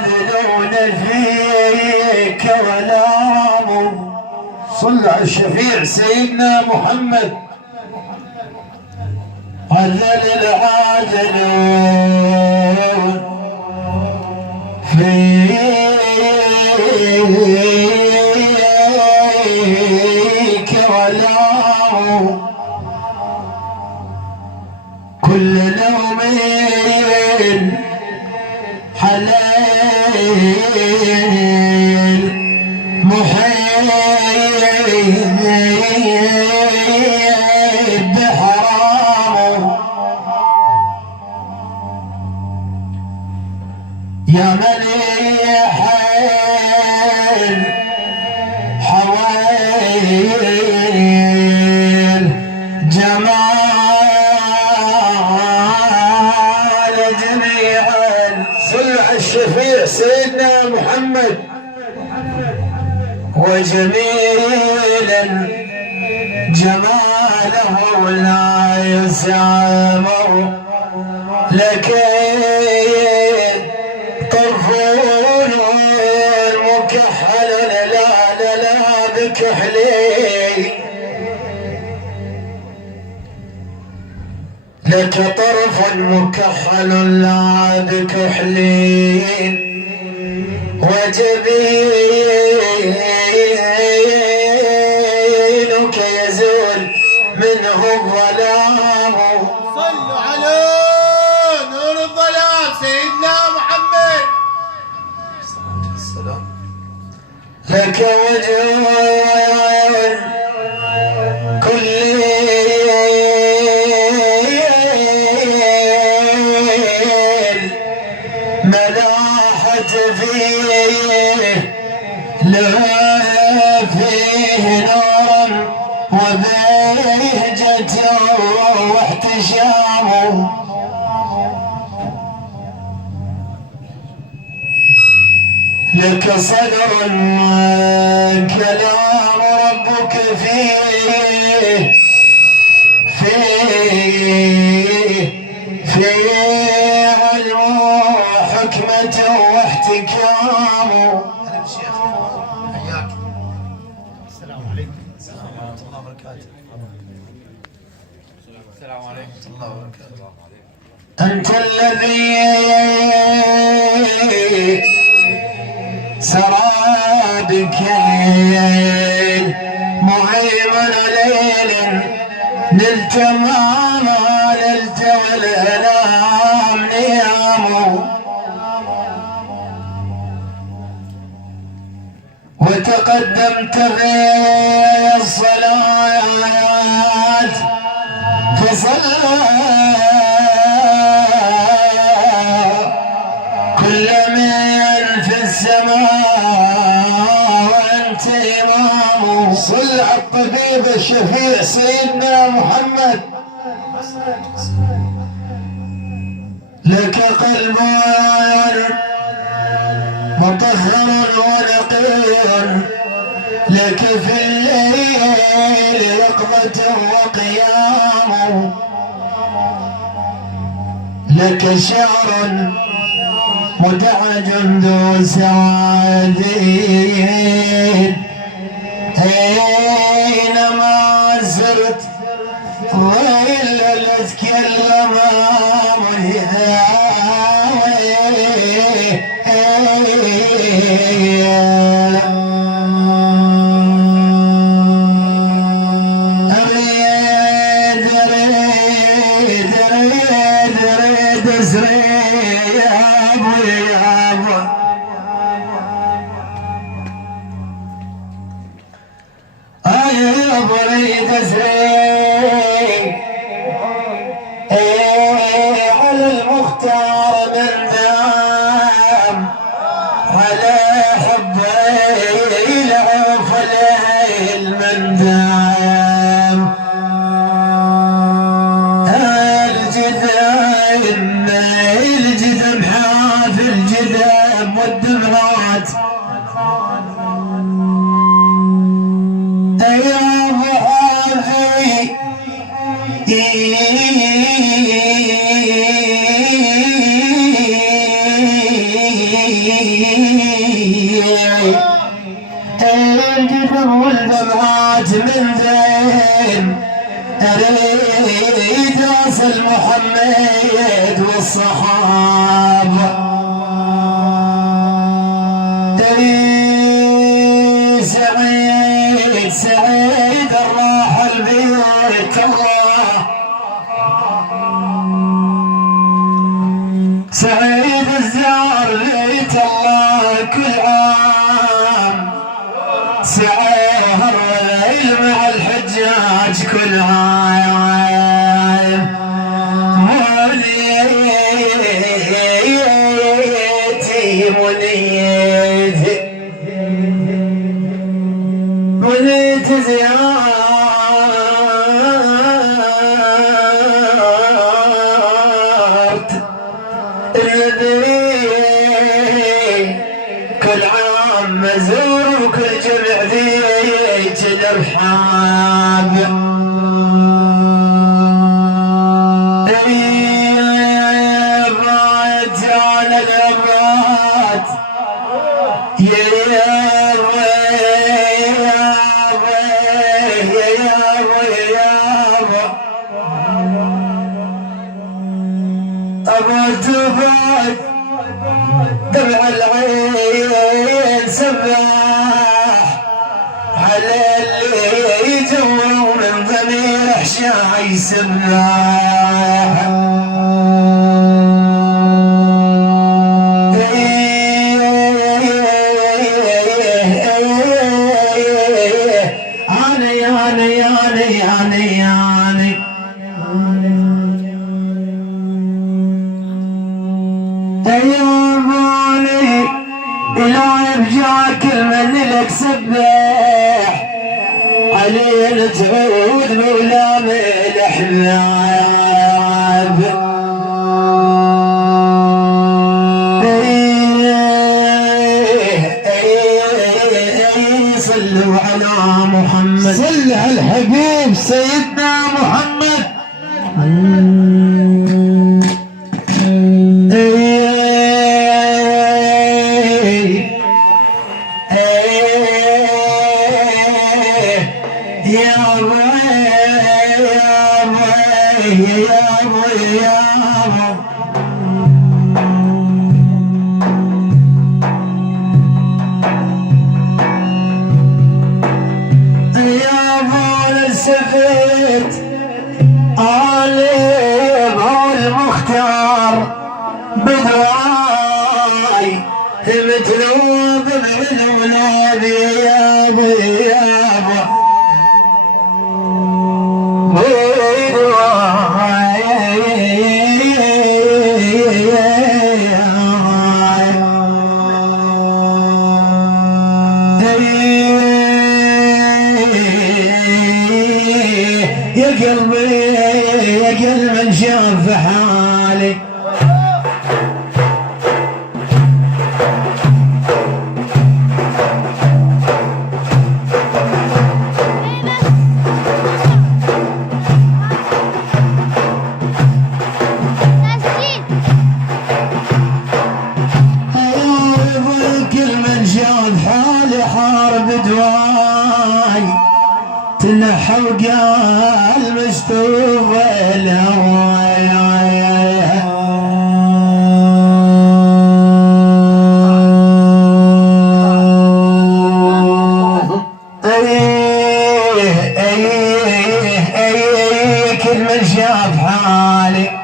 يبذلون فيك ولام. صل على الشفيع سيدنا محمد. عذل العاذلون فيك ولام. كل نوم حليل محيد بحرام. يا مليح الحويل جمال جميعا. صل على الشفيع سيدنا محمد. وجميلا جماله لا يسامر لك طرفون مكحل لا بكحلي. لك طرف مكحل لا بكحلين وجبينك يزول منه الظلام. صلوا على نور الظلام سيدنا محمد. السلام. لك وجه كل ملاحة فيه له فيه نور وبهجة واحتشام. لك صدر كلام ربك فيه علم وحكمة واحتكام. الشيخ حياك. السلام عليكم. السلام ورحمة الله وبركاته. السلام عليكم ورحمة الله وبركاته. أنت الذي سرى بك مهيمن ليل نلت ما نلت والأنام نيام. وتقدمت في الصلاة فصلى كل من في السماء وانت امام. صل على الطبيب الشفيع سيدنا محمد. لك قلب مطهر ونقي. لك في الليل يقظة وقيام. لك شعر مدعج ذو سوادين. أينما سرت ظللتك الغمام. أريد أسري يا أبو أريد أسري على المختار من دام على حبي لعوف الليل من دام. الجدم حافل الجدم والدمعات. يا ابو حافي الجبر والدمعات من زين اريد اصل محمد والصحابه سعيد الراحل بيت الله سعيد الزار بيت الله كل عام سعير الليل مع الحجاج كل عام منيتي منيت زيارت الذي كل عام مزور وكل جمع ذيك الارحاب الرايت على الابراد أبوت دمع العين سباح على اللي جوا من ضمير حشاي سباح أياموني إلى يرجع كل من لك سباح علينا تعود مولا من الأحباب صلوا على محمد صل على الحبيب سيدنا محمد سفيت عليم هو المختار بدواي متلوب بالولاد يابا يابا يا قلبي يا قلب من شاف حالي كل من شاف حالي حارب دواي تنحى وقال مستوفى كل من شاف حالي